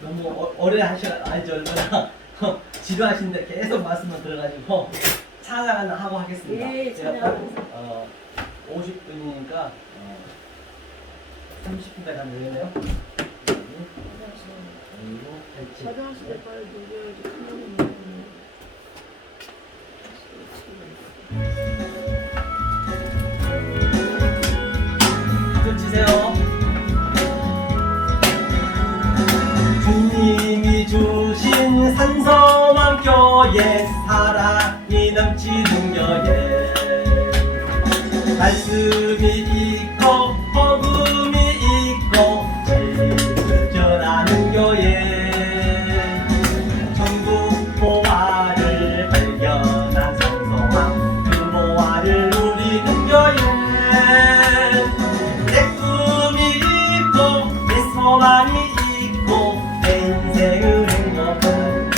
너무 오래 알지 얼마나 지루하신데 계속 말씀만 들어가지고 찬양 하고 하겠습니다. 예, 제가 찬양하겠습니다. 50분이니까 30분까지 하면 되겠네요. 화장실 빨리 누려야지. 큰일이네. 박수 치세요. 주님이 주신 산성한 교회, 사랑이 넘치는 교회, 말씀이 있고 복음이 있고 진리를 전하는 교회, 천국 보화를 발견한 산성한 그 보화를 누리는 교회, 내 꿈이 있고 내 소망이 있고 내 인생은 행복한 데,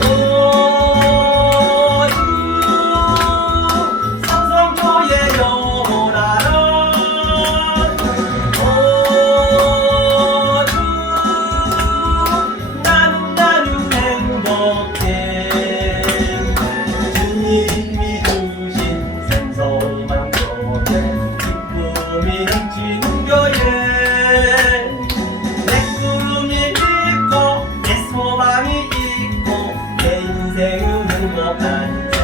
오주 삼성교회 영원하라, 오주 나는 행복해, 주님이 주신 생소한 교회, 기쁨이 넘치는 교회, 내 꿈이 있고 내 소망이 있고 내 인생은 행복한 생,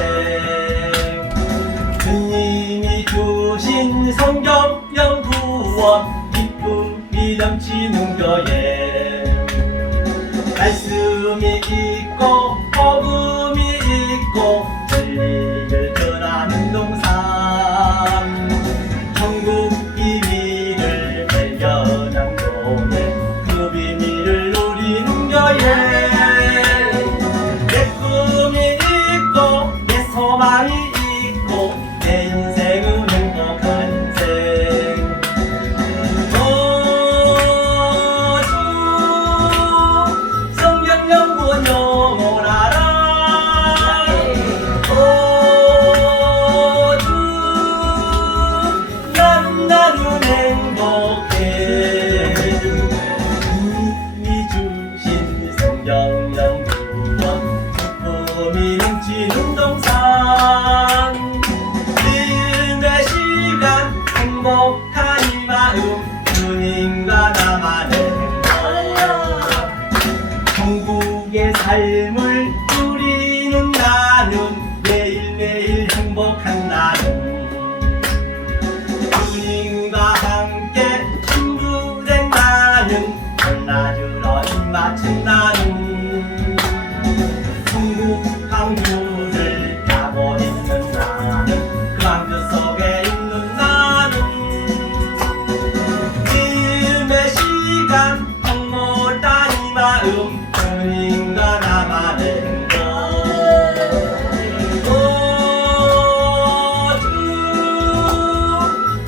주님이 주신 성경 연구원, 기쁨이 넘치는 교회, 말씀이 있고 복음이 있고 진리를 전하는 동산, 천국 비밀을 발견한 교회, 그 비밀을 누리는 교회, 내 꿈이 있고 내 소망이 있고 내 인생은 행복한 생, 오주 성경연구원 영원하라, 오주 나는 행복해, 주님이 주신 성경연구원, 기쁨이 넘치는 동산, 삶의 시간 행복한 이 마음, 주님과 나만의 행복, 천국의 삶을 누리는 나는 매일매일 행복한 나는, 주님과 함께 친구된 나는 만나주러 입 맞춘 나는, 천국 항구를 타고 있는 나는, 그 항구 속에 있는 나는, 삶의 시간 행복한 이 마음, 주님과 나만의 행복, 오주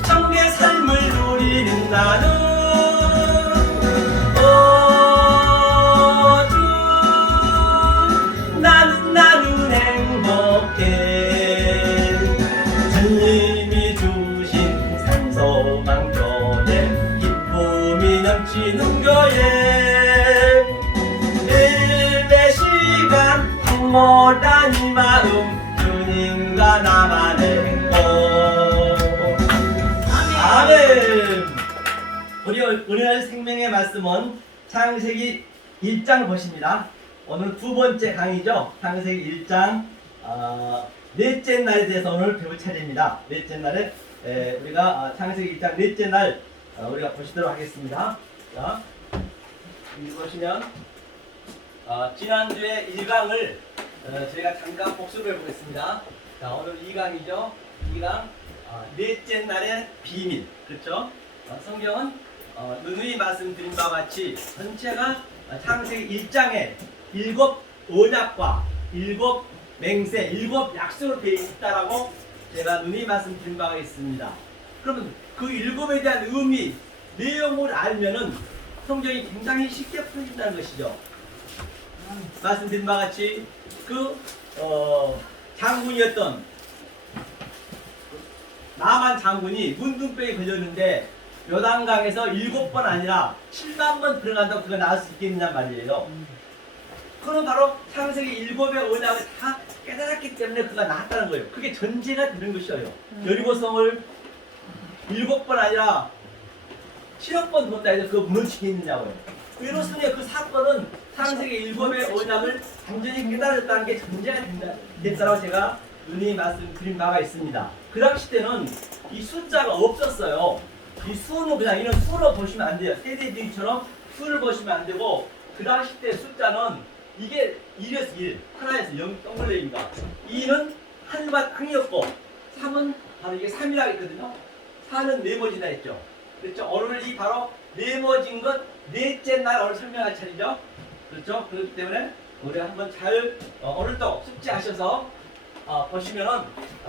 천국의 삶을 누리는 나는, 오주 나는 행복해, 주님이 주신 산소망 교회, 기쁨이 넘치는 교회, 삶의 시간 행복한 이 마음, 주님과 나만의 행복. 아멘. 우리 오늘 생명의 말씀은 창세기 1장 보십니다. 오늘 두 번째 강의죠. 창세기 1장 넷째 날에 대해서 오늘 배울 차례입니다. 넷째 날에 우리가 창세기 1장 넷째 날 우리가 보시도록 하겠습니다. 자, 여기 보시면 지난주에 1강을 저희가 잠깐 복습해 보겠습니다. 자, 오늘 2강이죠. 2강 넷째 날의 비밀. 그렇죠? 성경은 누누이 말씀드린 바와 같이 전체가 창세기 1장에 7 언약과 7 맹세, 7 약속으로 되어 있다라고 제가 누누이 말씀드린 바가 있습니다. 그러면 그 7에 대한 의미, 내용을 알면은 성경이 굉장히 쉽게 풀린다는 것이죠. 말씀드린 바와 같이 그 장군이었던 나만 장군이 문둥병에 걸렸는데 요단강에서 7번 아니라 7만 번 들어간다고 그거 나올 수 있겠느냐 말이에요. 그건 바로 창세기 7의 언약을 다 깨달았기 때문에 그가 나왔다는 거예요. 그게 전제가 되는 것이에요. 여리고성을 7번 아니라 7억 번 돈다 해서 그거 무너지겠느냐고요. 여리고성의 그 사건은 창세기 7의 언약을 완전히 깨달았다는 게 전제가 된다고 제가 누님이 말씀드린 바가 있습니다. 그 당시 때는 이 숫자가 없었어요. 이 수는 그냥 이런 수로 보시면 안 돼요. 세대주의처럼 수를 보시면 안 되고, 그 당시 때 숫자는 이게 1에서 1, 하나에서 0 동글레입니다. 2는 하늘과 땅이었고, 3은 바로 이게 3이라고 했거든요. 4는 네모지다 했죠. 그렇죠? 오늘 이 바로 네모진 것 넷째 날 오늘 설명할 차례죠. 그렇죠? 그렇기 때문에 우리 한번 잘 오늘도 숙지하셔서 보시면은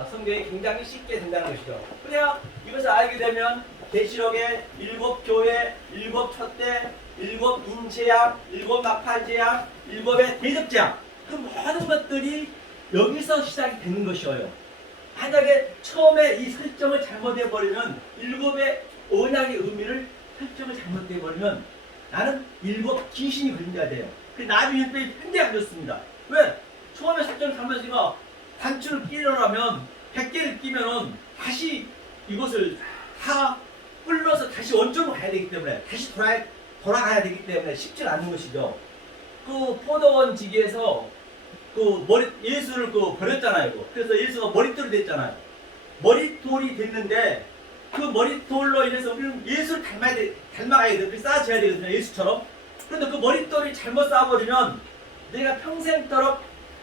성경이 굉장히 쉽게 된다는 것이죠. 그래야 이것을 알게 되면 계시록의 7교회, 7 촛대, 7 인제약, 7 나팔제약, 7의 대접제약, 그 모든 것들이 여기서 시작이 되는 것이에요. 만약에 처음에 이 설정을 잘못해버리면 7의 언약의 의미를 설정을 잘못해버리면 나는 7 귀신이 걸린 자가 돼요. 그 나중에 형편이 굉장히 안 좋습니다. 왜? 처음에 설정을 잘못했으니까 단추를 끼려면 100개를 끼면은 다시 이것을 다 끌러서 다시 원점으로 가야 되기 때문에 다시 돌아가야 되기 때문에 쉽지 않은 것이죠. 그 포도원 지기에서 그 예수를 버렸잖아요. 그래서 예수가 머릿돌이 됐잖아요. 머릿돌이 됐는데 그 머릿돌로 인해서 우리는 예수를 닮아가야 돼요. 쌓아줘야 되거든요. 예수처럼. 그런데 그 머릿돌이 잘못 쌓아버리면 내가 평생도록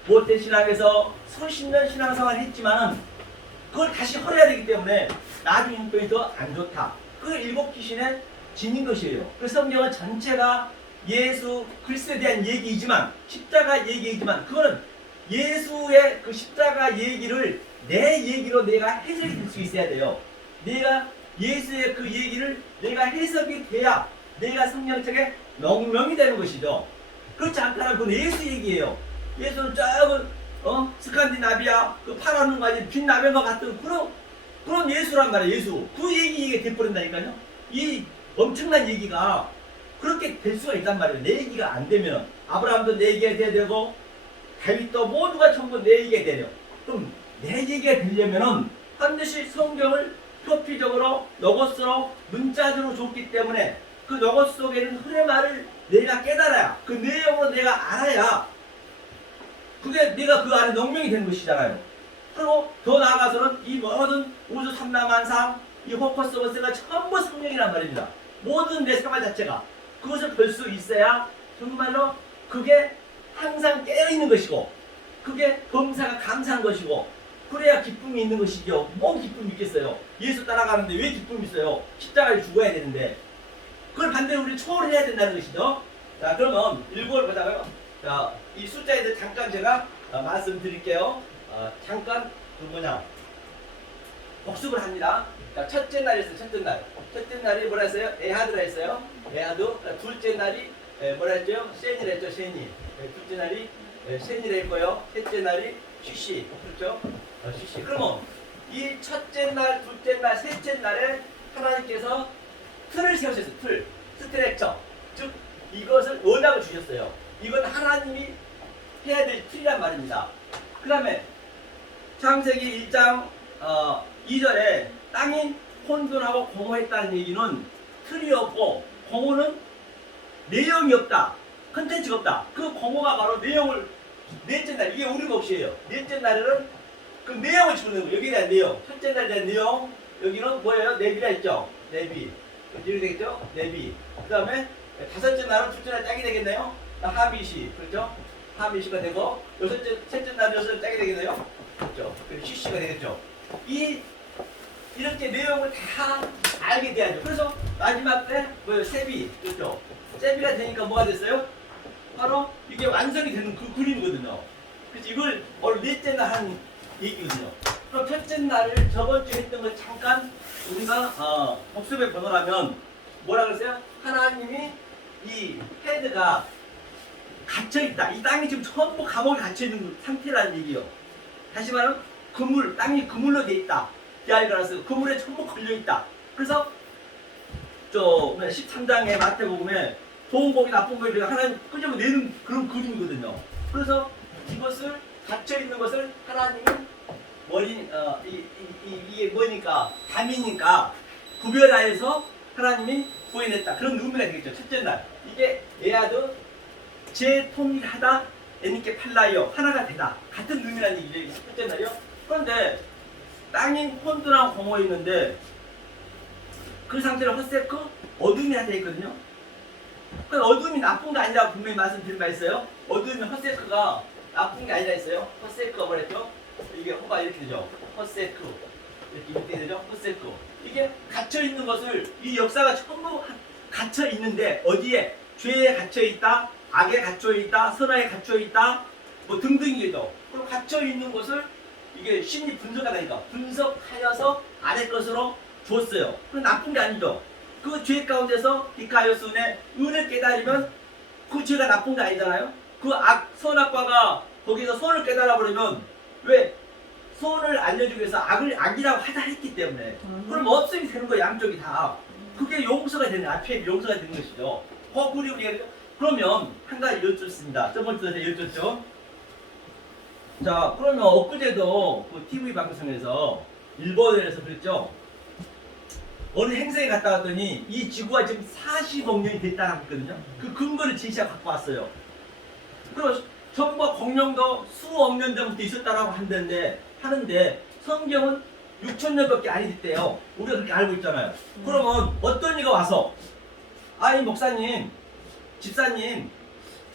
못된 신앙에서 수십 년 신앙생활을 했지만은 그걸 다시 헐어야 되기 때문에 나중에 형편이 더 안 좋다. 그 7 귀신의 진인 것이에요. 그 성경은 전체가 예수 그리스도에 대한 얘기이지만 십자가 얘기이지만 그거는 예수의 그 십자가 얘기를 내 얘기로 내가 해석이 될 수 있어야 돼요. 내가 예수의 그 얘기를 내가 해석이 돼야 내가 성경책에 명명이 되는 것이죠. 그렇지 않다면 그건 예수 얘기예요. 예수는 조금 스칸디나비아 그 파란 눈가지 빛나면과 같은 그런 예수란 말이에요. 예수 그 얘기가 돼버린다니까요. 이 엄청난 얘기가 그렇게 될 수가 있단 말이에요. 내 얘기가 안 되면 아브라함도 내 얘기가 돼야 되고 다윗도 모두가 전부 내 얘기가 돼요. 그럼 내 얘기가 되려면은 반드시 성경을 표피적으로 로고스로 문자적으로 줬기 때문에 그 로고스 속에 있는 흐레마를 내가 깨달아야 그 내용으로 내가 알아야 그게 내가 그 안에 농명이 되는 것이잖아요. 그리고 더 나아가서는 이 모든 우주 삼라만상 이 호커스 버스가 전부 성령이란 말입니다. 모든 내 생활 자체가 그것을 볼 수 있어야 정말로 그게 항상 깨어있는 것이고 그게 범사가 감사한 것이고 그래야 기쁨이 있는 것이죠. 뭔 기쁨이 있겠어요. 예수 따라가는데 왜 기쁨이 있어요. 십자가에 죽어야 되는데 그걸 반대로 우리 초월해야 된다는 것이죠. 자, 그러면 7을 보자고요. 자, 이 숫자에 대해 잠깐 제가 말씀드릴게요. 잠깐 복습을 합니다. 자, 첫째 날이었어요. 첫째 날. 첫째 날이 뭐라 했어요? 에하드라 했어요. 에하드. 둘째 날이 뭐라 했죠? 세니라 했죠. 세니. 둘째 날이 세니라 했고요. 셋째 날이 쉬시. 그렇죠? 쉬시. 그러면 이 첫째 날, 둘째 날, 셋째 날에 하나님께서 틀을 세우셨어요. 틀. 스트레처. 즉 이것을 언약을 주셨어요. 이건 하나님이 해야 될 틀이란 말입니다. 그 다음에 창세기 1장 2절에 땅이 혼돈하고 공허했다는 얘기는 틀이 없고 공허는 내용이 없다. 컨텐츠가 없다. 그 공허가 바로 내용을 넷째 날 이게 우리 몫이에요. 넷째 날에는 그 내용을 주는 거예요. 여기에 대한 내용. 첫째 날에 대한 내용. 여기는 뭐예요? 내비라 했죠. 내비. 이렇게 되겠죠? 내비. 그 다음에 다섯째 날은 둘째 날 짝이 되겠네요. 하비시. 그렇죠? 하비시가 되고 셋째 날 여섯째 짝이 되겠네요. 그렇죠? 그리고 시시가 되겠죠. 이렇게 내용을 다 알게 돼야죠. 그래서 마지막 때 뭐예요? 세비. 그렇죠? 세비가 되니까 뭐가 됐어요? 바로 이게 완성이 되는 그 그림이거든요. 그래서 이걸 오늘 넷째 날 하는 얘기거든요. 그럼 첫째 날을 저번 주에 했던 걸 잠깐 우리가 복습에 번호라면 뭐라 그랬어요? 하나님이 이 헤드가 갇혀있다. 이 땅이 지금 전부 감옥에 갇혀있는 상태라는 얘기예요. 다시 말하면 땅이 그물로 돼 있다. 비알가라스 그물에 전부 걸려있다. 그래서 16조 13장의 마태복음에 좋은 복이 나쁜 복이 하나님 끄집어 내는 그런 그림이거든요. 그래서 이것을 갇혀 있는 것을 하나님이 이게 뭐니까 담이니까 구별하여서 하나님이 구해냈다. 그런 의미가 되겠죠. 첫째 날 이게 에아드 재통일하다 에니께 팔라이어 하나가 되다 같은 의미라는 얘기죠. 첫째 날이요. 그런데 땅이 혼돈하고 공허해 있는데 그 상태로 헛세크 어둠이 하나 있거든요. 그 어둠이 나쁜 게 아니라고 분명히 말씀드린 바 있어요. 어둠이 헛세크가 나쁜 게 아니라 했어요. 헛세크가 뭐랬죠? 이게 호가 이렇게 되죠. 헛세크 이렇게 되죠. 헛세크 이게 갇혀 있는 것을 이 역사가 전부 갇혀 있는데 어디에 죄에 갇혀 있다, 악에 갇혀 있다, 선악에 갇혀 있다, 뭐 등등이죠. 그리고 갇혀 있는 것을 이게 심리 분석하다니까 분석하여서 아래 것으로 줬어요. 그건 나쁜 게 아니죠. 그 죄 가운데서 디카이오스의 은을 깨달으면 그 죄가 나쁜 게 아니잖아요. 그 선악과가 거기서 선을 깨달아 버리면 왜 선을 알려주기 위해서 악이라고 하다 했기 때문에 그럼 없음이 되는 거예요. 양쪽이 다. 그게 용서가 되는 앞에 용서가 되는 것이죠. 그리고 우리가 그러면 한 가지 여쭙습니다. 저번 주에 여쭙죠. 자, 그러면 엊그제도 그 TV 방송에서 일본에서 그랬죠. 어느 행성에 갔다 왔더니 이 지구가 지금 40억 년이 됐다고 했거든요. 그 근거를 제시하고 갖고 왔어요. 그리고 전부가 공룡도 수억 년 전부터 있었다라고 하는데 성경은 6천 년밖에 안 됐대요. 우리가 그렇게 알고 있잖아요. 그러면 어떤 이가 와서 아니 목사님, 집사님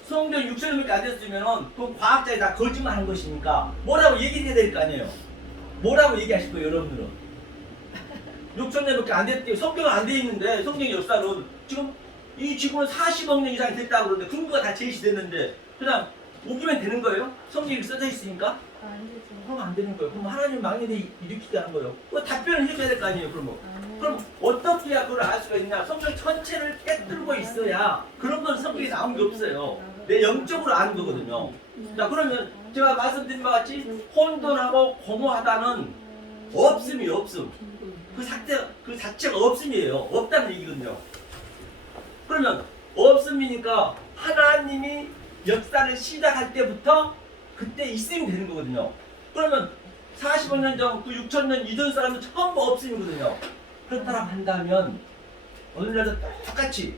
성경 6천 년밖에 안 됐으면 그 과학자들이 다 거짓말한 것이니까 뭐라고 얘기해야 될 거 아니에요. 뭐라고 얘기하실 거예요, 여러분들은? 6천 년밖에 안 됐대요. 성경은 안 돼 있는데 성경 역사는 지금 이 지구는 40억 년 이상이 됐다고 그러는데 근거가 다 제시됐는데 그냥 우기면 되는 거예요? 성경이 써져 있으니까? 안 되죠. 그럼 안 되는 거예요. 그럼 하나님 망인에 일으키자는 거예요. 그 답변을 해줘야 될 거 아니에요, 그럼 어떻게 해야 그걸 알 수가 있냐? 성경 전체를 깨뜨리고 있어야 그런 건 성경에 나온 게 없어요. 내 영적으로 아는 거거든요. 자, 그러면 제가 말씀드린 바와 같이 혼돈하고 공허하다는 없음이 없음. 그 자체가 없음이에요. 없다는 얘기거든요. 그러면 없음이니까 하나님이 역사를 시작할 때부터 그때 있음이 되는 거거든요. 그러면 40억 년 전, 그 6천 년 이전 사람은 전부 없음이거든요. 그렇다고 한다면 오늘날도 똑같이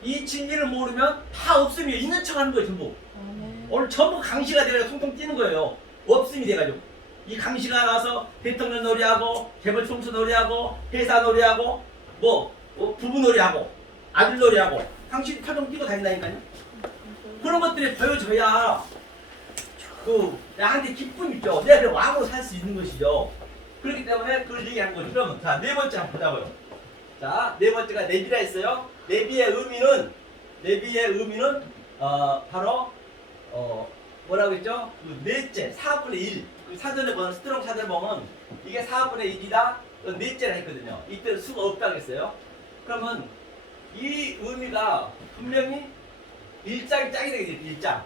이 진리를 모르면 다 없음이에요. 있는 척 하는 거예요, 전부. 오늘 전부 강시가 되어 통통 뛰는 거예요. 없음이 돼가지고. 이 강시가 나와서 대통령 놀이하고, 재벌 총수 놀이하고, 회사 놀이하고, 부부 놀이하고, 아들 놀이하고, 강시 팔동 뛰고 다닌다니까요. 그런 것들이 보여줘야 나한테 기쁨 있죠. 내가 그래 왕으로 살 수 있는 것이죠. 그렇기 때문에 그걸 얘기한 거죠. 그러면 자, 네 번째 한번 보자고요. 자, 네 번째가 내비라 했어요. 내비의 의미는 바로 뭐라고 했죠? 그 넷째, 4분의 1. 그 사전에 보면 스트롱 사전에 보면 이게 4분의 1이다. 넷째라 했거든요. 이때는 수가 없다고 했어요. 그러면 이 의미가 분명히 일장이 짝이 되겠죠.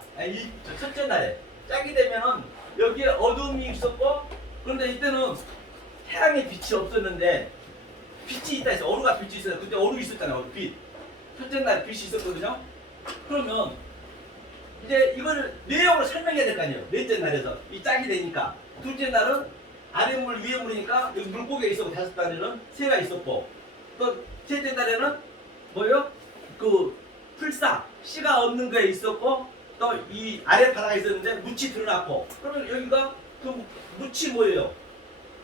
첫째 날에 짝이 되면은 여기에 어둠이 있었고, 그런데 이때는 태양의 빛이 없었는데 빛이 있다 해서 어루가 빛이 있어요. 그때 어루 있었잖아요. 빛. 첫째 날에 빛이 있었거든요. 그러면 이제 이거를 내용으로 설명해야 될 거 아니에요. 넷째 날에서 이 짝이 되니까. 둘째 날은 아래 물 위에 물이니까 여기 물고기가 있었고, 다섯 날에는 새가 있었고, 또 셋째 날에는 뭐요? 그 풀사 씨가 없는 거에 있었고, 또 이 아래 바다가 있었는데 묻이 드러났고. 그러면 여기가 그 묻이 뭐예요?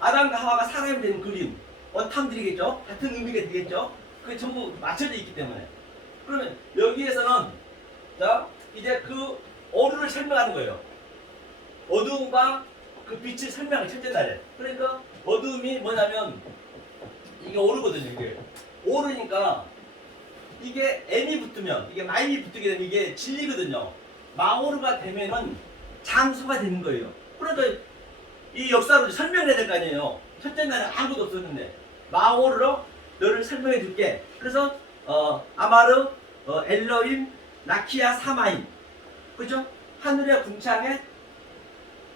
아담과 하와가 사람이 된 그림, 어탐들이겠죠? 같은 의미가 되겠죠? 그게 전부 맞춰져 있기 때문에. 그러면 여기에서는 자 이제 그 어루를 설명하는 거예요. 어두움과 그 빛을 설명을 첫째 날에. 그러니까 어두움이 뭐냐면 이게 어루거든요. 이게 어루니까 이게 M이 붙으면, 이게 마임이 붙게 되면 이게 진리거든요. 마오르가 되면은 장소가 되는 거예요. 그러니까 이 역사로 설명해야 될 거 아니에요. 첫째 날에 아무것도 없었는데 마오르로 너를 설명해 줄게. 그래서 아마르, 엘로임, 나키아, 사마임, 그죠? 하늘의 궁창에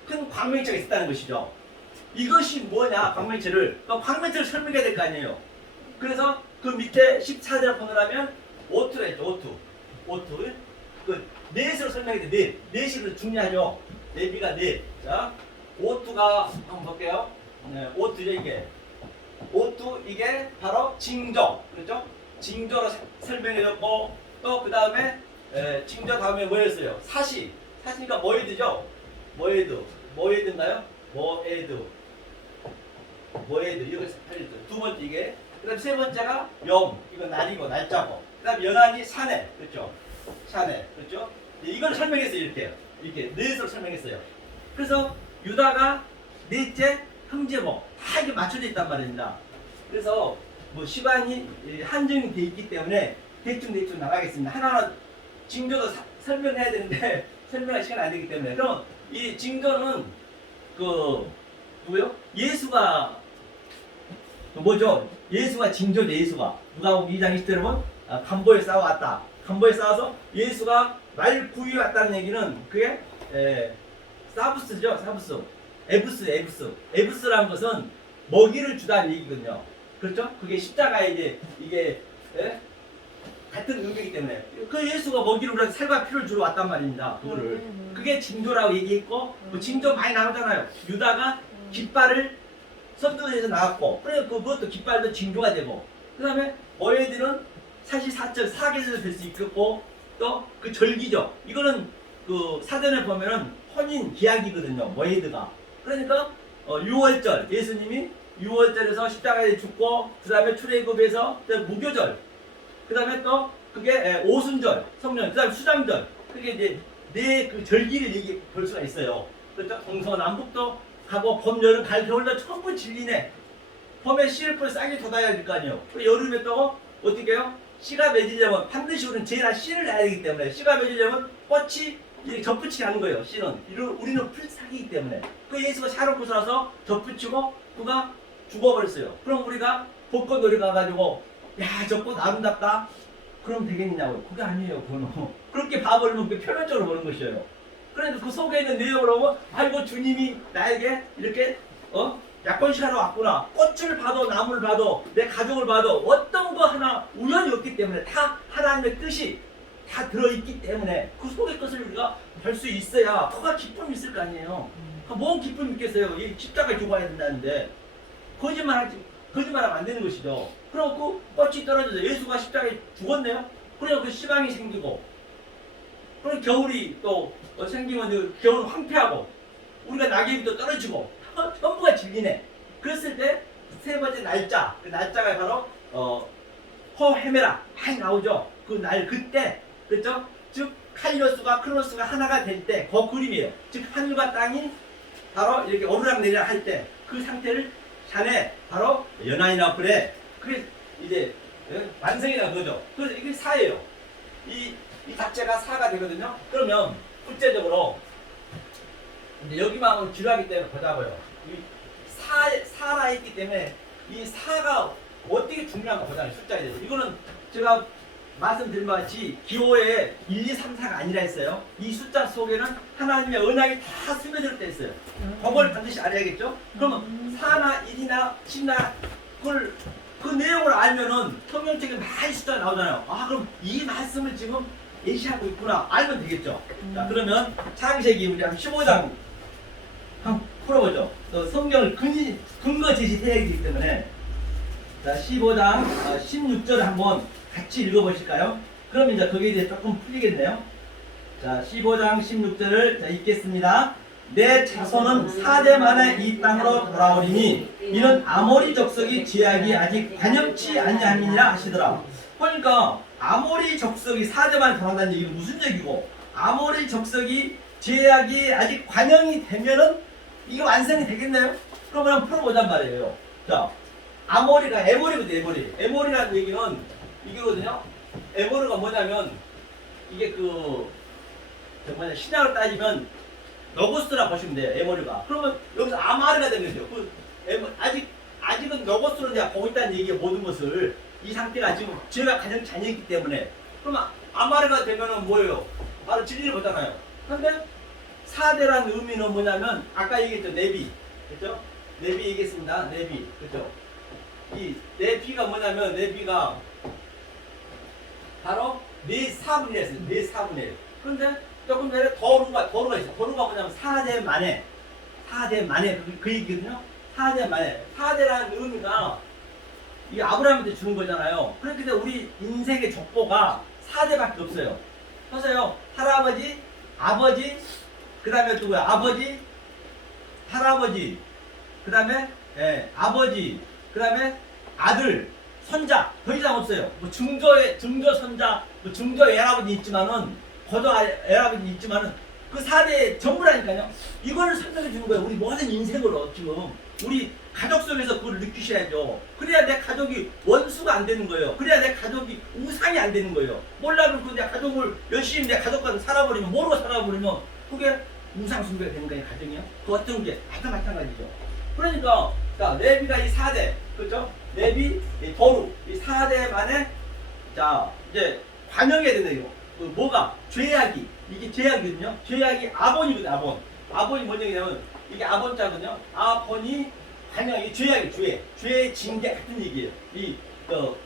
큰 광명체가 있었다는 것이죠. 이것이 뭐냐? 광명체를 설명해야 될 거 아니에요. 그래서 그 밑에 14절 보느라면 오투라 했죠. 오투. 그 넷으로 설명해 돼. 넷이 중요하죠. 네비가 넷. 자, 오투가 한번 볼게요. 네, 오투죠 이게. 오투 이게 바로 징조. 그렇죠? 징조로 설명해줬고 또 그 다음에 징조 다음에 뭐였어요? 사시니까 모에드죠. 모에드인가요? 모에드 이거 살렸죠. 두 번째 이게. 그다음 세 번째가 이거 날이고 날짜고. 그다음 연한이 사내, 그렇죠? 사내, 그렇죠? 이걸 설명했어요 이렇게 넷으로 설명했어요. 그래서 유다가 넷째 형제목 다 이게 맞춰져 있단 말입니다. 그래서 뭐 시간이 한정이 돼 있기 때문에 대충 나가겠습니다. 하나하나 징조도 설명해야 되는데 설명할 시간이 안 되기 때문에 그럼 이 징조는 누구요? 예수가 뭐죠? 예수가 징조죠. 예수가 누가복음 2장 20절에 보면 간보에 싸워왔다. 간보에 싸워서 예수가 날 구유해 왔다는 얘기는 그게 사부스죠. 사부스. 에부스라는 것은 먹이를 주다는 얘기거든요. 그렇죠? 그게 십자가에 이게 같은 의미이기 때문에 그 예수가 먹이를 우리한테 살과 피를 주러 왔단 말입니다. 그거를 그게 징조라고 얘기했고 그 징조 많이 나오잖아요. 유다가 깃발을 선두에서 나왔고 그래서 그것도 깃발도 징조가 되고 그 다음에 모에드는 사실 사계절에서 될 수 있겠고 또 그 절기죠. 이거는 그 사전에 보면은 혼인 기약이거든요. 모에드가. 그러니까 6월절 예수님이 6월절에서 십자가에 죽고 그 다음에 출애굽에서 무교절 그 다음에 또 그게 오순절 성령 그 다음에 수장절 그게 이제 네 그 절기를 얘기 볼 수가 있어요. 그렇죠? 동서남북도 가고 봄 여름 가을 겨울도 전부 진리네. 봄에 씨를 뿌려 싹이 돋아야 될 거 아니에요. 여름에 또 어떻게 해요? 씨가 맺으려면 반드시 우리는 제일 씨를 놔야 되기 때문에 씨가 맺으려면 꽃이 이렇게 접붙이게 하는 거예요. 씨는 우리는 풀싹이기 때문에 그 예수가 샤롯 구슬라서 접붙이고 그가 죽어버렸어요. 그럼 우리가 벚꽃 놀이 가가지고 야 저 꽃 아름답다 그럼 되겠냐고요. 그게 아니에요. 그거는 그렇게 봐버리면 그게 표면적으로 보는 것이에요. 그러니까 그 속에 있는 내용을 보면 아이고 주님이 나에게 이렇게 약혼식하러 왔구나. 꽃을 봐도 나무를 봐도 내 가족을 봐도 어떤 거 하나 우연이 없기 때문에 다 하나님의 뜻이 다 들어있기 때문에 그 속의 것을 우리가 볼 수 있어야 그가 기쁨이 있을 거 아니에요. 뭔 기쁨이 있겠어요. 이 십자가에 죽어야 된다는데 거짓말하면 안 되는 것이죠. 그리고 그 꽃이 떨어져서 예수가 십자가에 죽었네요. 그래서 그 시방이 생기고 그리고 겨울이 또 생기면 그 겨울은 황폐하고 우리가 낙엽이 또 떨어지고 전부가 진리네. 그랬을 때 세 번째 날짜 그 날짜가 바로 호헤메라 많이 나오죠. 그 날 그때 그렇죠? 즉 칼리오스가 크로노스가 하나가 될 때 그 그림이에요. 즉 하늘과 땅이 바로 이렇게 오르락내리락 할 때 그 상태를 자네 바로 연한이라고 그래. 그게 이제 완성이라는 거죠. 그래서 이게 사예요. 이 자체가 사가 되거든요. 그러면 구체적으로 이제 여기만 하면 지루하기 때문에 보자고요. 이 사라 했기 때문에 이 사가 어떻게 중요한가 보자고요. 숫자에 대해서. 이거는 제가 말씀드린 것 같이 기호에 1, 2, 3, 4가 아니라 했어요. 이 숫자 속에는 하나님의 언약이 다 스며들 때 있어요. 그걸 반드시 알아야겠죠? 그러면 4나 1이나 10나 그 내용을 알면은 성경책에 많이 숫자가 나오잖아요. 아 그럼 이 말씀을 지금 예시하고 있구나 알면 되겠죠. 자 그러면 창세기 우리 한 15장 한번 풀어보죠. 성경을 근거 제시해야 되기 때문에 자 15장 16절을 한번 같이 읽어보실까요? 그럼 이제 거기에 대해 조금 풀리겠네요. 자 15장 16절을 자, 읽겠습니다. 내 자손은 4대 만에 이 땅으로 돌아오리니 이는 아모리 족속이 제약이 아직 관영치 아니하니라 하시더라. 그러니까 아모리 족속이 4대 만에 돌아온다는 얘기는 무슨 얘기고 아모리 족속이 제약이 아직 관영이 되면은 이게 완성이 되겠나요? 그러면 한번 풀어보잔 말이에요. 자 아모리가 에모리거든요. 에모리라는 얘기는 이거거든요. 에모리가 뭐냐면 이게 신약으로 따지면 노고스라 보시면 돼요. 에모리가. 그러면 여기서 아마르가 되는 거죠. 아직은 노고스로 내가 보고 있다는 얘기예요. 모든 것을 이 상태가 지금 제가 가장 자녀이기 때문에 그러면 아마르가 되면은 뭐예요? 바로 진리를 보잖아요. 근데 4대라는 의미는 뭐냐면 아까 얘기했죠. 네비. 그렇죠? 네비 얘기했습니다. 네비. 그렇죠? 이 내비가 뭐냐면 내비가 바로 네 4분의 1이었어요. 네 4분의 1. 그런데 조금 전에 더루가 있어요. 더루가 뭐냐면 4대 만에 4대 만에 그 얘기거든요. 4대 만에 4대라는 의미가 이 아브라함한테 주는 거잖아요. 그렇기 때문에 우리 인생의 족보가 4대밖에 없어요. 보세요. 할아버지, 아버지, 그 다음에 누구야? 아버지, 할아버지, 그 다음에 아버지, 그 다음에 아들, 손자, 더 이상 없어요. 뭐 증조 손자, 뭐 증조 애할아버지 있지만은, 거저 애할아버지 있지만은, 그 4대 전부라니까요. 이걸 설명해 주는 거예요. 우리 모든 인생으로 지금. 우리 가족 속에서 그걸 느끼셔야죠. 그래야 내 가족이 원수가 안 되는 거예요. 그래야 내 가족이 우상이 안 되는 거예요. 몰라도 내 가족을 열심히 내 가족과 살아버리면, 모르고 살아버리면, 그게 우상 숭배가 되는 거예요, 가정이요. 그 어떤 게 다 마찬가지죠. 그러니까, 자, 레비가 이 4대, 그죠? 레비, 이 도루, 이 4대 만에, 자, 이제 관영해야 된다, 이거. 그 뭐가? 죄악이. 이게 죄악이거든요. 죄악이 아본이거든요, 아본. 아본이 뭔 얘기냐면, 이게 아본자거든요. 아본이 관영이 죄악이 죄의 징계 같은 얘기예요. 이,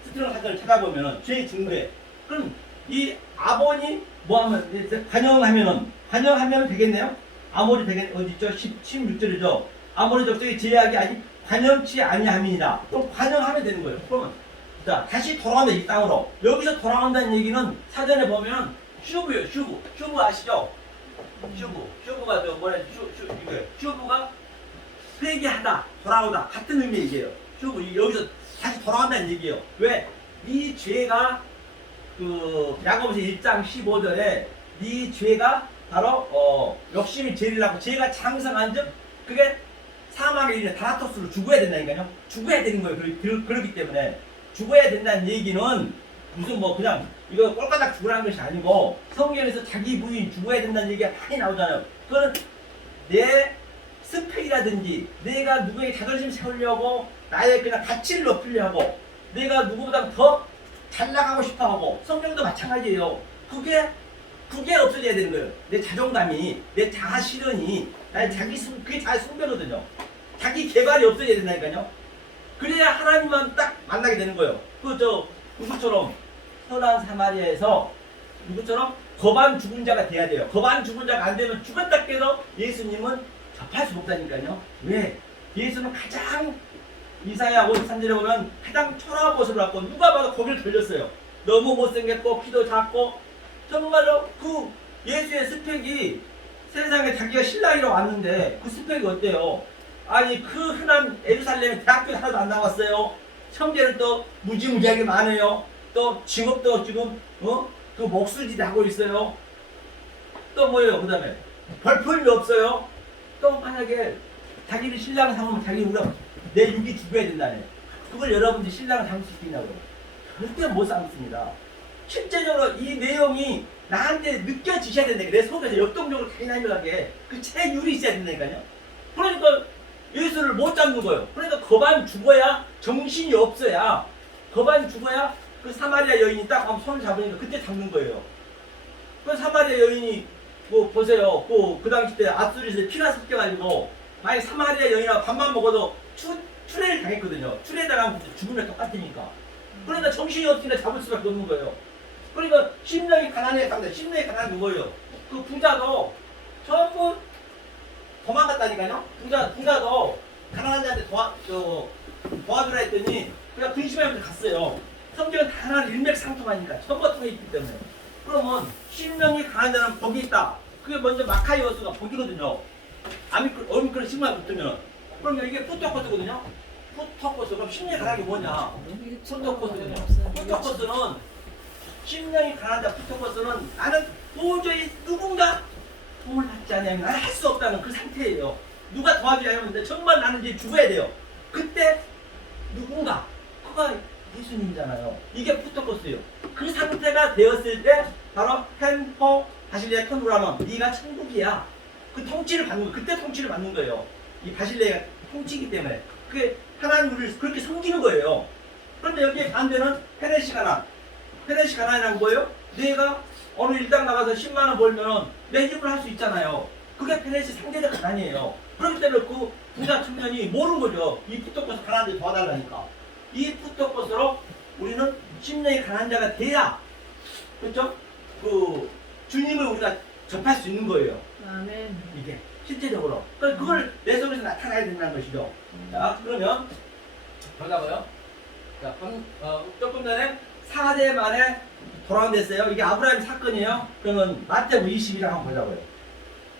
스트롱 사건을 찾아보면은, 죄의 징계. 그럼, 이 아본이 뭐 하면, 관영하면은 되겠네요? 아모리 되겠, 어디죠? 16절이죠. 아모리 족속의 죄악이 아직 관영치 아니함이니라. 그럼 관영하면 되는 거예요. 그러면, 자, 다시 돌아간다, 이 땅으로. 여기서 돌아간다는 얘기는 사전에 보면 슈브예요, 슈브. 슈브 아시죠? 슈브가 저 뭐라 이게 슈브가 회개하다, 돌아오다 같은 의미 얘기예요. 슈브 여기서 다시 돌아간다는 얘기예요. 왜? 이 죄가 그 야고보서 1장 15절에 이 죄가 바로 욕심이 죄리라고 죄가 장성한즉 그게 사망의 일에 다나토스로 죽어야 된다니까요. 죽어야 되는 거예요. 그렇기 때문에 죽어야 된다는 얘기는 무슨 뭐 그냥 이거 꼴까닥 죽으라는 것이 아니고 성경에서 자기 부인 죽어야 된다는 얘기가 많이 나오잖아요. 그거는 내 스펙이라든지 내가 누구에게 자존심 세우려고 나의 그냥 가치를 높이려고 내가 누구보다 더 잘 나가고 싶어 하고 성경도 마찬가지예요. 그게 없어져야 되는 거예요. 내 자존감이, 내 자아 실현이, 나의 그게 자아 숭배거든요. 자기 개발이 없어져야 된다니까요. 그래야 하나님만 딱 만나게 되는 거예요. 누구처럼 선한 사마리아에서 누구처럼 거반 죽은 자가 돼야 돼요. 거반 죽은 자가 안 되면 죽었다 깨도 예수님은 접할 수 없다니까요. 왜? 예수는 가장 이사야 53절에 보면 가장 초라한 모습을 갖고 누가 봐도 거기를 돌렸어요. 너무 못생겼고 키도 작고 정말로 그 예수의 스펙이 세상에 자기가 신랑이라고 왔는데 그 스펙이 어때요? 아니 그 흔한 예루살렘에 대학교 하나도 안 나왔어요. 형제는 또 무지무지하게 많아요. 또 직업도 지금 그 목수질 하고 있어요. 또 뭐예요? 그 다음에 벌품이 없어요. 또 만약에 자기를 신랑을 삼으면 자기 우리가 내 육이 죽어야 된다네. 그걸 여러분들이 신랑을 삼을 수 있겠냐고요. 절대 못 삼습니다. 실제적으로 이 내용이 나한테 느껴지셔야 된다니까. 내 속에서 역동적으로 다이나믹하게 그 체율이 있어야 된다니까요. 그러니까 예수를 못 잡는 거예요. 그러니까 거반 죽어야 정신이 없어야 거반 죽어야 그 사마리아 여인이 딱 한번 손을 잡으니까 그때 잡는 거예요. 그 사마리아 여인이 뭐 보세요. 그 당시 때 앞수리에서 피가 섞여가지고 만약 사마리아 여인하고 밥만 먹어도 추례를 당했거든요. 추례 당하면 죽으면 똑같으니까. 그러니까 정신이 없으니까 잡을 수밖에 없는 거예요. 그러니까 심령이 가난해 갑니다. 심령이 가난한 거예요. 그 부자도 전부 도망갔다니까요. 부자도 가난한 자한테 도와주라 했더니 그냥 근심하면서 갔어요. 성경은 다 하나는 일맥상통하니까 전부 통해 있기 때문에. 그러면 심령이 가난한 자는 복이 있다. 그게 먼저 마카이오스가 복이거든요. 오미크론 신문에 붙으면. 그러면 이게 푸토코스거든요. 푸토코스. 그럼 심령이 가난한 게 뭐냐? 푸토코스거든요. 푸토코스는 심령이 가난한 자 푸토코스는 나는 도저히 누군가 도움을 받지 않으면 나는 할 수 없다는 그 상태예요. 누가 도와줘야 하는데 정말 나는 이제 죽어야 돼요. 그때 누군가 그가 예수님이잖아요. 이게 푸토코스예요. 그 상태가 되었을 때 바로 펜포 바실레아 토누라면 네가 천국이야. 그 통치를 받는 거예요. 그때 통치를 받는 거예요. 이 바실레아가 통치이기 때문에 그게 하나님 우리를 그렇게 섬기는 거예요. 그런데 여기에 반대는 페레시 가난. 페레시 가난이란 뭐예요? 내가 어느 일당 나가서 10만 원 벌면은 내 힘을 할 수 있잖아요. 그게 페레시 상대적 가난이에요. 그렇기 때문에 그 부자 청년이 모르는 거죠. 이 푸토코스 가난한데 도와달라니까. 이 푸토코스로 우리는 심령이 강한 자가 돼야, 그렇죠? 그 주님을 우리가 접할 수 있는 거예요. 아멘. 이게 실제적으로. 그걸 내 속에서 나타나야 된다는 것이죠. 자, 그러면 보자고요. 자, 조금 전에 4대 만에 돌아온댔어요. 이게 아브라함 사건이에요. 그러면 마태복음 20장 한번 보자고요.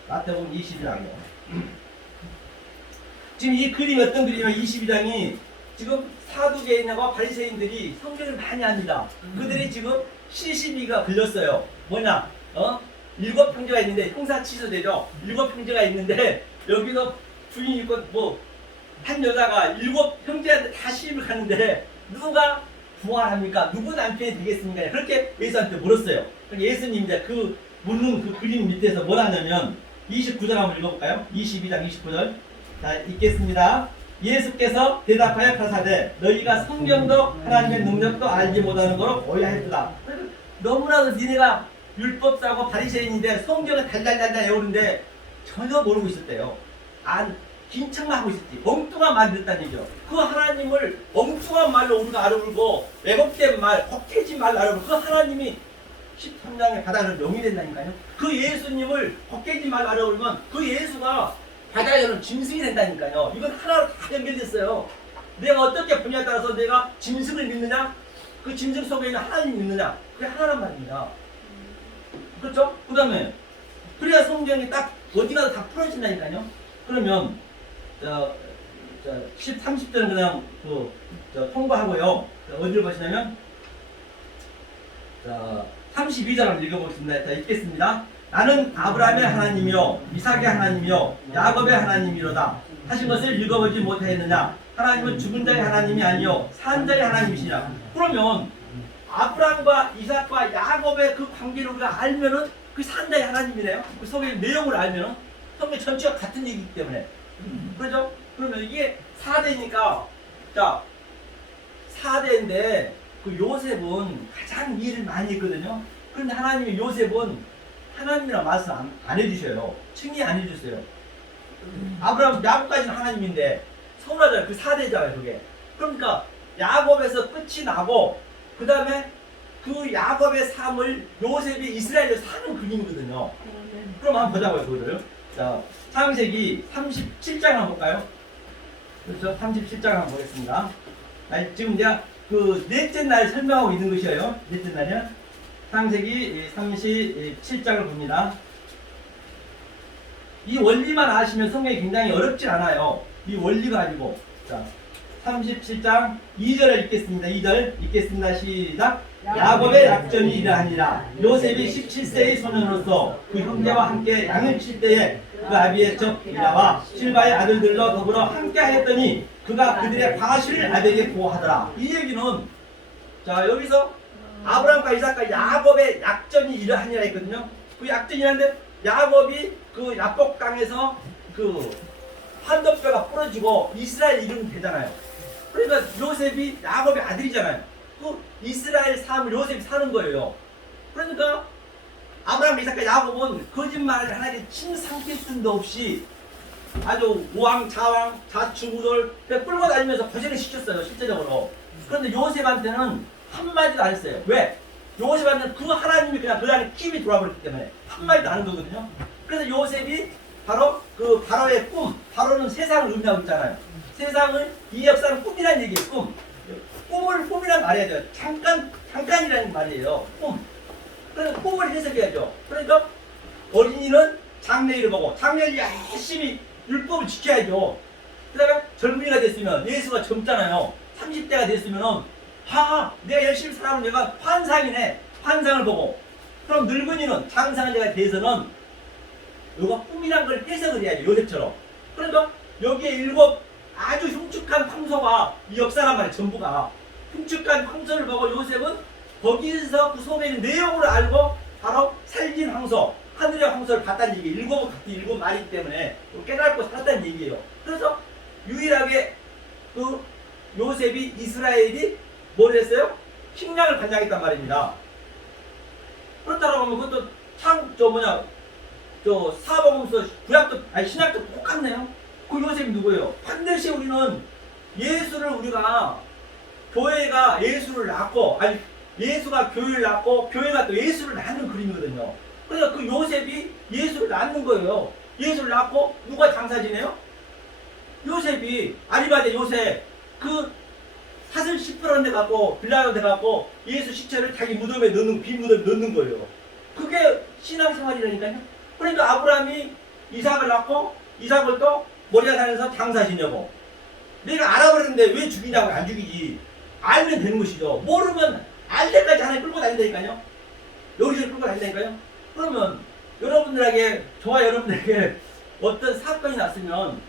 마태복음 22장이요. 지금 이 그림이 어떤 그림이에요? 22장이 지금 사두개인하고 바리새인들이 성경을 많이 합니다. 그들이 지금 시시비가 걸렸어요. 뭐냐? 7형제가 있는데 형사 취소되죠. 7형제가 있는데 여기서 주인이 있고 한 여자가 7형제한테 다 시집을 가는데 누가 부활합니까? 누구 남편이 되겠습니까? 그렇게 예수한테 물었어요. 예수님 이제 그 묻는 그 그림 밑에서 뭘 하냐면 29절 한번 읽어볼까요? 22장 29절. 자, 읽겠습니다. 예수께서 대답하여 가라사대 너희가 성경도 하나님의 능력도 알지 못하는 거로 오해하였다. 너무나도 니네가 율법사고 바리새인인데 성경을 달달달달 외우는데 전혀 모르고 있었대요. 긴 척만 하고 있었지. 엉뚱한 말을 듣다는 얘기죠. 그 하나님을 엉뚱한 말로 우리가 알아보고 왜곡된 말, 헛해진 말로 알아보고 그 하나님이 13장의 바다를 용이 된다니까요. 그 예수님을 헛해진 말로 알아보면 그 예수가 바다에는 짐승이 된다니까요. 이건 하나로 다 연결됐어요. 내가 어떻게 보냐에 따라서 내가 짐승을 믿느냐, 그 짐승 속에 있는 하나님을 믿느냐, 그게 하나란 말입니다. 그렇죠? 그 다음에 그래야 성경이 딱 어디가도 다 풀어진다니까요. 그러면 30절은 그냥 통과하고요. 어디를 보시냐면 32절을 읽어보겠습니다. 자, 읽겠습니다. 나는 아브라함의 하나님이요 이삭의 하나님이요 야곱의 하나님이로다 하신 것을 읽어보지 못하였느냐. 하나님은 죽은 자의 하나님이 아니요 산 자의 하나님이시냐. 그러면 아브라함과 이삭과 야곱의 그 관계를 우리가 알면은 그 산 자의 하나님이네요. 그 속의 내용을 알면은 성경 전체가 같은 얘기이기 때문에. 그렇죠? 그러면 이게 4대니까, 자, 4대인데, 그 요셉은 가장 일을 많이 했거든요. 그런데 하나님이 요셉은 하나님이랑 말씀 안 해주셔요. 칭의 안 해주세요. 아브라함, 야곱까지는 하나님인데, 서운하잖아요. 그 4대잖아요, 그게. 그러니까, 야곱에서 끝이 나고, 그 다음에 그 야곱의 삶을 요셉이 이스라엘에 사는 그림이거든요. 그럼 한번 보자고요, 그거를. 자, 창세기 37장 한번 볼까요? 그렇죠? 37장 한번 보겠습니다. 지금 내가 그 넷째 날 설명하고 있는 것이에요. 넷째 날이요. 창세기 37장을 봅니다. 이 원리만 아시면 성경이 굉장히 어렵지 않아요. 이 원리가 아니고. 자, 37장 2절을 읽겠습니다. 2절 읽겠습니다. 시작. 야곱의 약점이 이러하니라. 요셉이 17세의 소년으로서 그 형제와 함께 양을 칠 때에 그 아비의 적 빌라와 실바의 아들들로 더불어 함께 하였더니 그가 그들의 과실을 아비에게 보호하더라. 이 얘기는 자 여기서 아브라함과 이삭과 야곱의 약점이 이러하니라 했거든요. 그 약점이라는데 야곱이 그 야복 땅에서 그 환도뼈가 부러지고 이스라엘 이름이 되잖아요. 그러니까 요셉이 야곱의 아들이잖아요. 그 이스라엘 삶을 요셉이 사는 거예요. 그러니까 아브라함, 이삭과 야곱은 거짓말을 하나님 침 삼킬 틈도 없이 아주 우왕좌왕 좌충우돌 끌고 다니면서 거짓을 시켰어요. 실제적으로. 그런데 요셉한테는 한마디도 안 했어요. 왜? 요셉한테는 그 하나님이 그냥 그 안에 힘이 돌아버렸기 때문에 한마디도 안 한 거거든요. 그래서 요셉이 바로 그 바로의 꿈, 바로는 세상을 의미하고 있잖아요. 세상을, 이 역사는 꿈이라는 얘기예요. 꿈을 꿈이란 말해야 돼요. 잠깐이라는 말이에요. 꿈. 그래서 꿈을 해석해야죠. 그러니까 어린이는 장래일을 보고 장래일 열심히 율법을 지켜야죠. 그 다음에 젊은이가 됐으면 예수가 젊잖아요. 30대가 됐으면은 내가 열심히 살아면 내가 환상이네. 환상을 보고. 그럼 늙은이는 장상한 자가 돼서는 이거 꿈이란 걸 해석을 해야죠. 요셉처럼. 그러니까 여기에 7 아주 흉측한 황소가 이 역사란 말이에요. 전부가 흉측한 황소를 보고 요셉은 거기서 그 속에 있는 내용을 알고 바로 살진 황소, 하늘의 황소를 봤다는 얘기. 7 마리이기 때문에 깨닫고 살았다는 얘기예요. 그래서 유일하게 그 요셉이 이스라엘이 뭘 했어요? 식량을 반장했단 말입니다. 그렇다고 하면 그것도 사복음서 구약도 신약도 똑같네요. 그 요셉이 누구예요? 반드시 우리는 예수를 우리가 교회가 예수를 낳고, 아니 예수가 교회를 낳고 교회가 또 예수를 낳는 그림이거든요. 그러니까 그 요셉이 예수를 낳는 거예요. 예수를 낳고 누가 장사 지내요? 요셉이, 아리마대 요셉, 그 사슬 10%런 데 갖고 빌라도 돼 갖고 예수 시체를 자기 무덤에 넣는, 빈 무덤에 넣는 거예요. 그게 신앙생활이라니까요. 그러니까 아브라함이 이삭을 낳고 이삭을 또 모리아산에서 장사 지내고, 내가 알아버렸는데 왜 죽이냐고. 안 죽이지. 알면 되는 것이죠. 모르면 알 때까지 하나님 끌고 다닌다니까요. 여기서 끌고 다닌다니까요. 그러면 여러분들에게, 저와 여러분들에게 어떤 사건이 났으면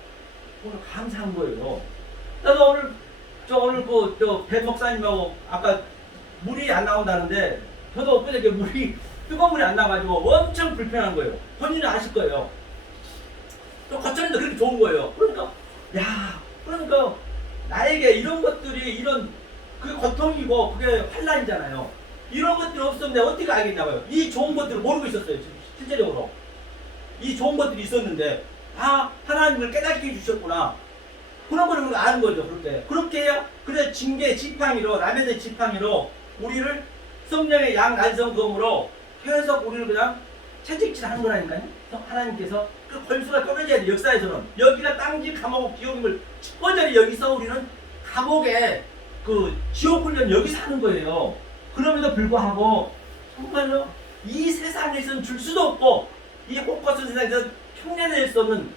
오늘 감사한 거예요. 나도 오늘 배 목사님하고 아까 물이 안 나온다는데, 저도 엊그저께 뜨거운 물이 안 나가지고 엄청 불편한 거예요. 본인은 아실 거예요. 또 겉절이도 그렇게 좋은 거예요. 그러니까 나에게 이런 것들이, 이런 그게 고통이고 그게 환난이잖아요. 이런 것들이 없었는데 어떻게 알겠냐고요. 이 좋은 것들을 모르고 있었어요. 실제적으로 이 좋은 것들이 있었는데, 하나님을 깨닫게 해주셨구나. 그런 걸 우리가 아는 거죠. 그렇게 해야, 그래 징계 지팡이로, 남의 지팡이로 우리를 성령의 양난성검으로 계속 우리를 그냥 채찍질하는 거라니까요. 하나님께서 그 벌수가 떨어져야 돼. 역사에서는 여기가 땅지 감옥 지옥임을 뻔히 여기서 우리는 감옥에 그 지옥 훈련 여기서 하는 거예요. 그럼에도 불구하고 정말로 이 세상에서는 줄 수도 없고, 이 꽃꽃은 세상에서 흉내낼 수 없는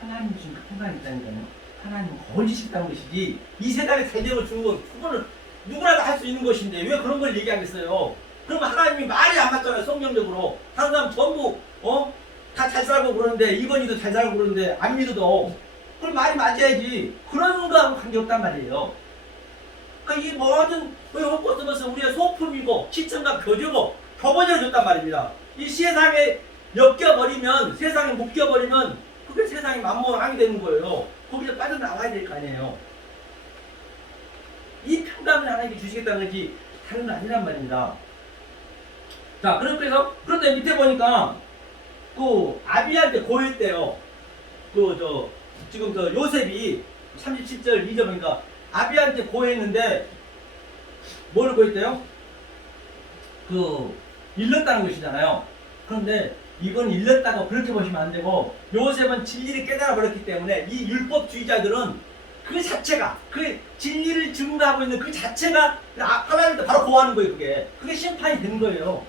하나님 주신 그 평강이 있다니까요. 하나님은 거짓이 있다는 것이지, 이 세상에 대접을 주는 건 그거는 누구라도 할 수 있는 것인데 왜 그런 걸 얘기하겠어요. 그러면 하나님이 말이 안 맞잖아요. 성경적으로 다른 사람 전부 다 잘 살고 그러는데, 이건희도 잘 살고 그러는데 안 믿어도, 그럼 말이 맞아야지. 그런 거하고 관계없단 말이에요. 그러니까 이 모든 헛것은 우리의 소품이고 시청과 교제고 교본을 줬단 말입니다. 이 세상에 엮여버리면, 세상에 묶여버리면 그게 세상이 만무하게 되는 거예요. 거기서 빠져나와야 될 거 아니에요. 이 평강을 하나님께 주시겠다는 것이 다른 건 아니란 말입니다. 자, 그런데 밑에 보니까 그 아비한테 고했대요. 지금 요셉이 37절 2절 보니까 아비한테 고했는데 뭐를 고했대요? 일렀다는 것이잖아요. 그런데 이건 일렀다고 그렇게 보시면 안 되고, 요셉은 진리를 깨달아 버렸기 때문에 이 율법주의자들은 그 자체가, 그 진리를 증거하고 있는 그 자체가 하나님한테 바로 고하는 거예요. 그게 심판이 되는 거예요.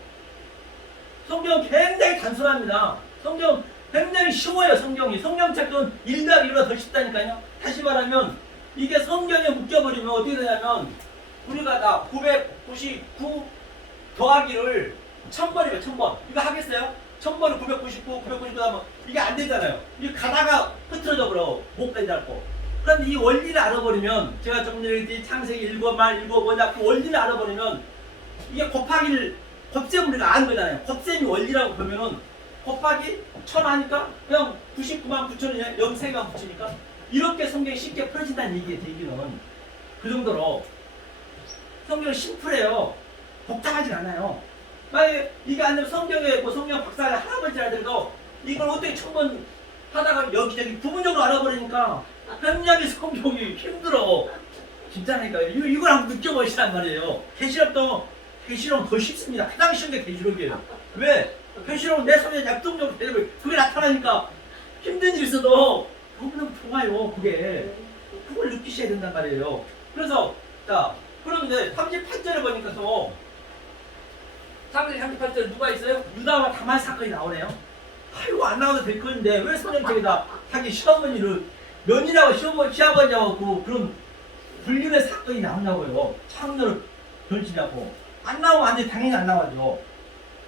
성경은 굉장히 단순합니다. 성경 굉장히 쉬워요. 성경책은 1 더하기 1보다 더 쉽다니까요. 다시 말하면 이게 성경에 묶여버리면 어떻게 되냐면, 우리가 다 999 더하기를 1000번이면 1000번. 이거 하겠어요? 1000번을 999 하면 이게 안 되잖아요. 이게 가다가 흐트러져 버려. 목까지 닳고. 그런데 이 원리를 알아버리면, 제가 좀 전에 창세기 읽어말 읽어보냐, 그 원리를 알아버리면 이게 곱셈을 우리가 아는 거잖아요. 곱셈이 원리라고 보면은 곱하기 1000 하니까 그냥 99만 9천이냐, 0세만 붙이니까 이렇게 성경이 쉽게 풀어진다는 얘기예요. 얘기는 그 정도로 성경은 심플해요. 복잡하지 않아요. 만약에 이게 안 되면 성경에 성경 박사가 할아버지라도 이걸 어떻게 1000번 하다가 여기저기 부분적으로 알아버리니까 굉장히 성경이 힘들어. 진짜니까 이걸 한번 느껴보시란 말이에요. 계시록은 더 쉽습니다. 가장 쉬운 게 계시록이에요. 왜? 계시록은 내 손에 약동적으로 되면 그게 나타나니까 힘든 일 있어도 너무너무 좋아요. 그걸 느끼셔야 된단 말이에요. 그래서 그런데 38절에 보니까 또 창세기 38절 누가 있어요? 유다와 다말 사건이 나오네요. 아이고, 안 나와도 될 건데 왜 성경책에다 자기 시어머니를 며느리하고 시아버지하고 그런 불륜의 사건이 나오냐고요. 창녀를 변치냐고. 안 나오면 안 돼. 당연히 안 나와죠.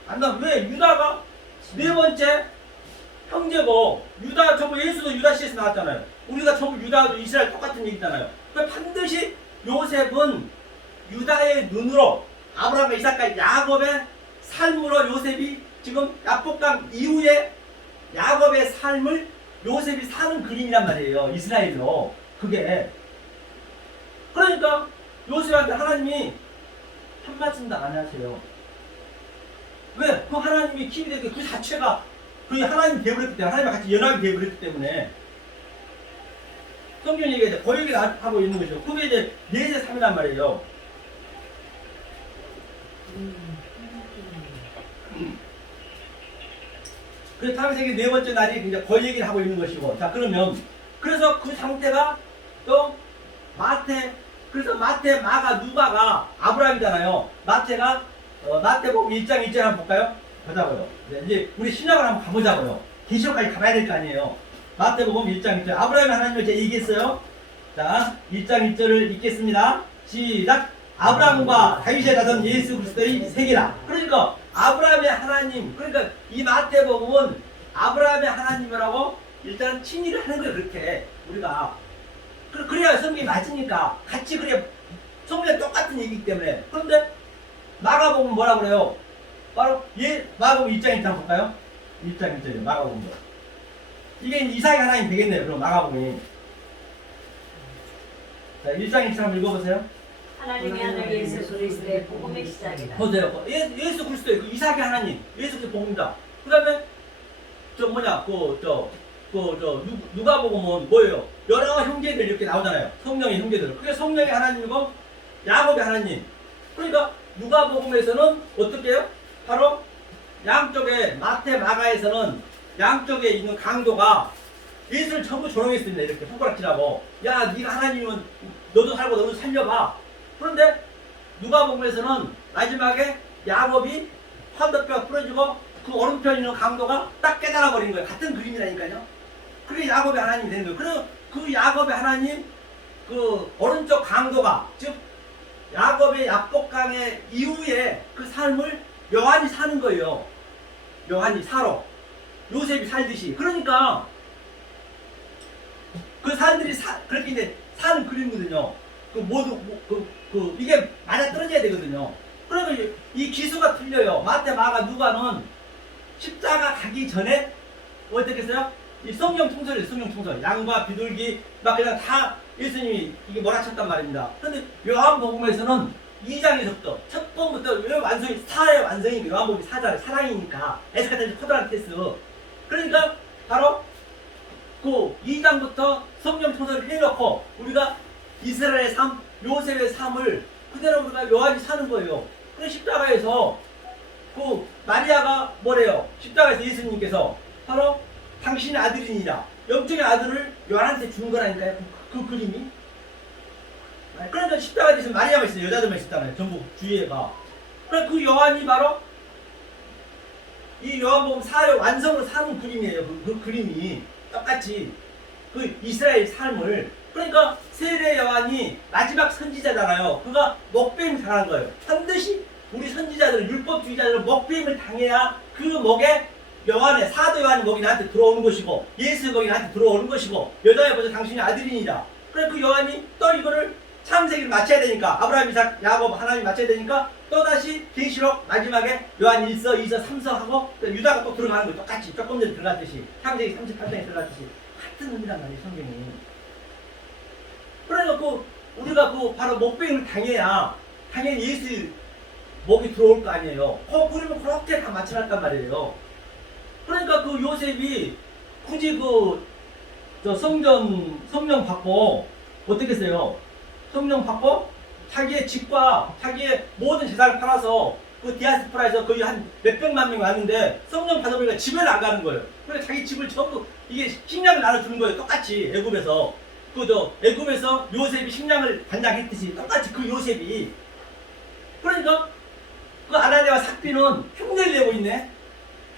안 나오면 왜? 유다가 네 번째 형제고, 전부 예수도 유다 씨에서 나왔잖아요. 우리가 전부 유다도 이스라엘 똑같은 얘기잖아요. 그러니까 반드시 요셉은 유다의 눈으로, 아브라함과 이삭과 야곱의 삶으로 요셉이 지금 야복강 이후에 야곱의 삶을 요셉이 사는 그림이란 말이에요. 이스라엘로. 그러니까 요셉한테 하나님이 한말씀도 안 하세요. 왜? 그 하나님이 힘이 되게 그 자체가 그 하나님이 되어버렸기 때문에, 하나님과 같이 연합이 되어버렸기 때문에. 성경 얘기가 이제 그 얘기를 하고 있는 거죠. 그게 이제 넷의 삶이란 말이에요. 그 창세기 네 번째 날이 이제 그 얘기를 하고 있는 것이고, 자 그러면 그래서 그 상태가 또 마태, 그래서 마태, 마가, 누가가 아브라함이잖아요. 마태가 마태복음 1장 1절 한번 볼까요? 보자고요. 이제 우리 신약을 한번 가보자고요. 계시록까지 가봐야 될 거 아니에요. 마태복음 1장 1절. 아브라함의 하나님을 제가 얘기했어요. 자, 1장 1절을 읽겠습니다. 시작. 아브라함과 다윗의 자손 예수 그리스도의 세계라. 그러니까 아브라함의 하나님, 그러니까 이 마태복음은 아브라함의 하나님이라고 일단 칭의를 하는 거예요. 그렇게 우리가 그래야 성경이 맞으니까 같이 그래 성경 똑같은 얘기이기 때문에. 그런데 마가복음 뭐라 그래요? 바로 마가복음 1장 1장 볼까요? 1장 1절이요. 마가복음. 이게 이삭의 하나님 되겠네요. 그럼 마가복음이. 자, 1장 1장 한번 읽어보세요. 하나님의 아들 예수 그리스도의 복음의 시작이다. 보세요. 예수 그리스도의 그 이삭의 하나님, 예수 그리스도 복음이다. 그 다음에 저 뭐냐, 누가복음은 뭐예요? 여러 형제들 이렇게 나오잖아요. 성령의 형제들. 그게 성령의 하나님이고 야곱의 하나님. 그러니까 누가복음에서는 어떻게 해요? 바로 양쪽에 마태, 마가에서는 양쪽에 있는 강도가 예수를 전부 조롱했습니다. 이렇게 손가락질하고, 야 네가 하나님은 너도 살고 너도 살려봐. 그런데 누가복음에서는 마지막에 야곱이 환도뼈가 부러지고 그 오른편에 있는 강도가 딱 깨달아 버린 거예요. 같은 그림이라니까요. 그게 야곱의 하나님이 되는 거예요. 그리고 그 야곱의 하나님, 그 오른쪽 강도가, 즉 야곱의 약복강의 이후에 그 삶을 요한이 사는 거예요. 요한이 사로 요셉이 살듯이. 그러니까 그 사람들이 그렇게 이제 사는 그림이거든요. 그 모두 이게 맞아 떨어져야 되거든요. 그러면 이 기수가 틀려요. 마태, 마가, 누가는 십자가 가기 전에 어떻게 했어요? 이 성령 통솔이에요. 성령 통솔. 양과 비둘기 막 그냥 다 예수님이 이게 몰아쳤단 말입니다. 그런데 요한복음에서는 2장에서부터 첫 번부터 왜 완성이 사의 완성이 요한복음이 사자를 사랑이니까 에스카테스 코드란테스. 그러니까 바로 그 2장부터 성령 통솔을 해놓고 우리가 이스라엘의 삶, 요셉의 삶을 그대로 우리가 요한이 사는 거예요. 그 십자가에서 그 마리아가 뭐래요? 십자가에서 예수님께서 바로 당신의 아들이니라 영적인 아들을 요한한테 준 거라니까요. 그 그림이. 그러니까 십자가에 있으면 마리아만 있어요. 여자들만 있었잖아요. 전부 주위에가. 그러니까 그 요한이 바로 이 요한복음 4의 완성으로 사는 그림이에요. 그 그림이 똑같이 그 이스라엘 삶을. 그러니까 세례 요한이 마지막 선지자잖아요. 그가 목배임 당한 거예요. 반드시 우리 선지자들은 율법주의자들은 목배임을 당해야 그 목에 요한의 사도 요한의 목이 나한테 들어오는 것이고 예수의 목이 나한테 들어오는 것이고 여자의 보자 당신의 아들이니라. 그래 그 요한이 또 이거를 창세기를 마쳐야 되니까 아브라함, 이삭, 야곱 하나님 마쳐야 되니까 또다시 계시록 마지막에 요한 1서, 2서, 3서 하고 유다가 또 들어가는 거예요. 똑같이 조금 전에 들어갔듯이 창세기 38장에 들어갔듯이 같은 의미란 말이에요. 성경이. 그러니까 우리가 바로 목배임을 당해야 당연히 예수 목이 들어올 거 아니에요. 그러면 그렇게 다 맞춰놨단 말이에요. 그러니까 그 요셉이 굳이 성령 받고 어떻게 했어요? 성령 받고 자기의 집과 자기의 모든 재산을 팔아서 그 디아스포라에서 거의 한 몇백만 명이 왔는데 성령 받아보니까 집을 안 가는 거예요. 그래서 자기 집을 전부 이게 식량을 나눠주는 거예요. 똑같이 애굽에서. 애굽에서 요셉이 식량을 반장했듯이 똑같이 그 요셉이. 그러니까 그 아나니아와 삽비는 흉내를 내고 있네.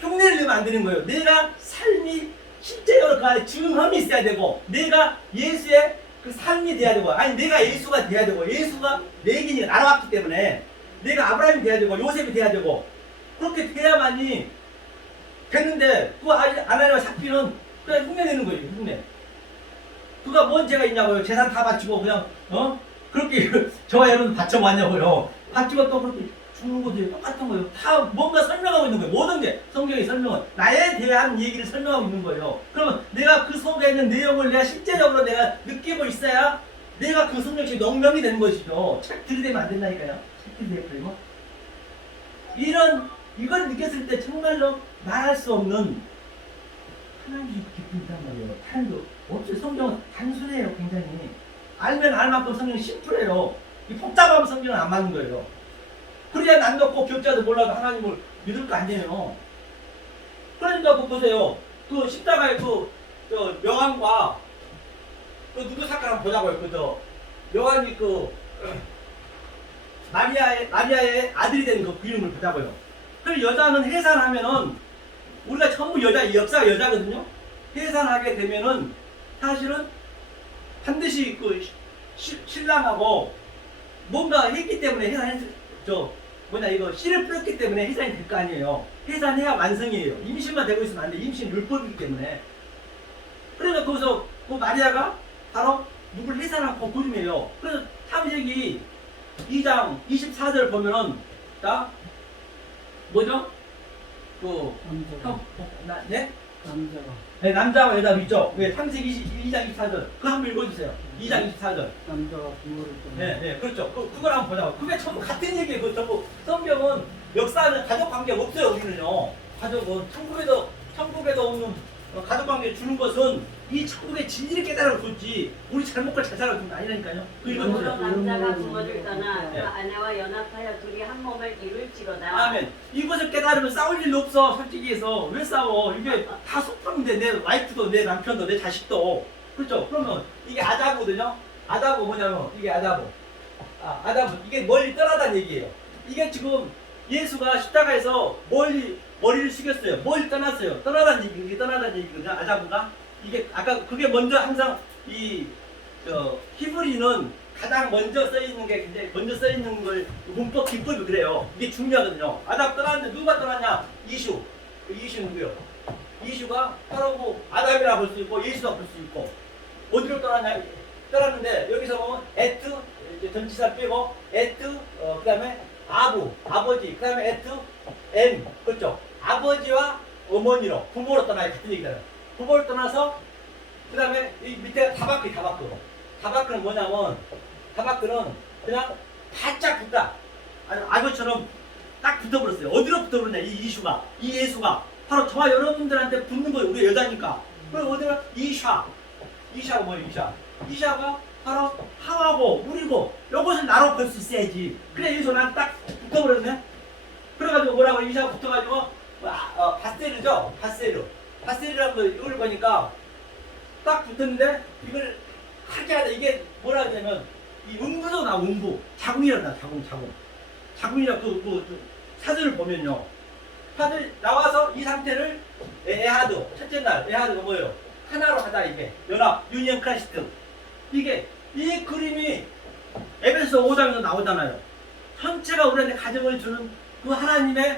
흉내를 내면 안 되는 거예요. 내가 삶이 실제로 그 안에 증험이 있어야 되고 내가 예수의 그 삶이 돼야 되고 아니 내가 예수가 돼야 되고 예수가 내게 알아왔기 때문에 내가 아브라함이 돼야 되고 요셉이 돼야 되고 그렇게 돼야만이 됐는데 그 아나니아와 삽비는 그냥 흉내 내는 거예요. 흉내. 그가 뭔 죄가 있냐고요. 재산 다 바치고 그냥 그렇게 저와 여러분 바쳐봤냐고요. 바치고 또 그렇게 죽는 것도 똑같은 거예요. 다 뭔가 설명하고 있는 거예요. 모든 게 성경의 설명은 나에 대한 얘기를 설명하고 있는 거예요. 그러면 내가 그 속에 있는 내용을 내가 실제적으로 내가 느끼고 있어야 내가 그 성령이 농명이 되는 것이죠. 책 들이대면 안 된다니까요. 책 들이대면. 이걸 느꼈을 때 정말로 말할 수 없는 하나님이 기쁘단 말이에요. 다른 거 없어요. 성경은 단순해요, 굉장히. 알면 알만큼 성경은 심플해요. 이 복잡하면 성경은 안 맞는 거예요. 그래야 난 넣고 기억자도 몰라도 하나님을 믿을 거 아니에요. 그러니까 그 보세요. 그 십자가의 저 여한과 그 누구 사건 한번 보자고요. 그저 여한이 마리아의 아들이 된 그 이름을 보자고요. 그 여자는 해산하면은 우리가 전부 역사가 여자거든요. 해산하게 되면은 사실은 반드시 그 신랑하고 뭔가 했기 때문에 씨를 뿌렸기 때문에 해산이 될 거 아니에요. 해산해야 완성이에요. 임신만 되고 있으면 안 돼. 임신 율법이기 때문에. 그러니까 거기서 그 마리아가 바로 누굴 해산한 거구름이에요. 그래서 창세기 2장 24절 보면은 자 뭐죠? 네? 네, 남자와 여자 있죠? 왜 창세기 2장 24절 그거 한번 읽어주세요. 2장 24절. 남자가 부모를 네, 네, 그렇죠. 그걸 한번 보자고. 그게 전부 같은 얘기예요. 그 전부 성경은 역사는 가족 관계 없어요. 우리는요. 가족은 천국에도 없는 가족 관계 주는 것은 이 천국의 진리를 깨달아 줬지. 우리 잘못과 잘 살아준 거 아니라니까요. 그 그러므로 읽어주세요. 남자가 부모를 떠나 그 네. 아내와 연합하여 둘이 한 몸을 이룰지로다. 아멘. 이것을 깨달으면 싸울 일도 없어. 솔직히 해서 왜 싸워? 이게 다 소통인데 내 와이프도 내 남편도 내 자식도 그렇죠? 그러면 이게 아자보거든요. 아자보 뭐냐면 이게 아자보. 아자보 이게 멀리 떠나다는 얘기예요. 이게 지금 예수가 십자가에서 머리를 숙였어요. 멀리 떠났어요. 떠나다는 얘기, 이게 떠나다는 얘기거든요. 아자보가 이게 아까 그게 먼저 항상 히브리는 가장 먼저 써 있는 게 굉장히 먼저 써 있는 걸 문법 기법이 그래요. 이게 중요하거든요. 아담 떠났는데 누가 떠났냐? 이슈. 그 이슈 누구요? 이슈가 바로 뭐 아담이라 볼 수 있고 예수라 볼 수 있고 어디로 떠났냐? 떠났는데 여기서 보면 에트 이제 전치사 빼고 에트 그다음에 아버지 그다음에 에트 엠 그렇죠? 아버지와 어머니로 부모로 떠나요. 같은 얘기잖아요. 부모를 떠나서 그다음에 이 밑에 다바크는 뭐냐면 다바크는 그냥 바짝 붙다. 악어처럼 딱 붙어버렸어요. 어디로 붙어버렸냐? 이 예수가 바로 저와 여러분들한테 붙는 거예요. 우리 여자니까. 그럼 어디가 이샤가 뭐예요? 이샤가 바로 하와고 우리고 이것을 나로 볼 수 있어야지. 그래 여기서 난 딱 붙어버렸네. 그래가지고 뭐라고 이샤가 붙어가지고 바세르라는 거 이걸 보니까 딱 붙었는데 이걸 하게 하다 이게 뭐라 하냐면 이 음부도 나 음부 자궁이란다 자궁이라 그 사전을 보면요 사전 나와서 이 상태를 에하드 첫째 날 에하드가 뭐예요 하나로 하다 이게 연합 유니언 크라이스트 이게 이 그림이 에베소 5장에서 나오잖아요 전체가 우리한테 가정을 주는 그 하나님의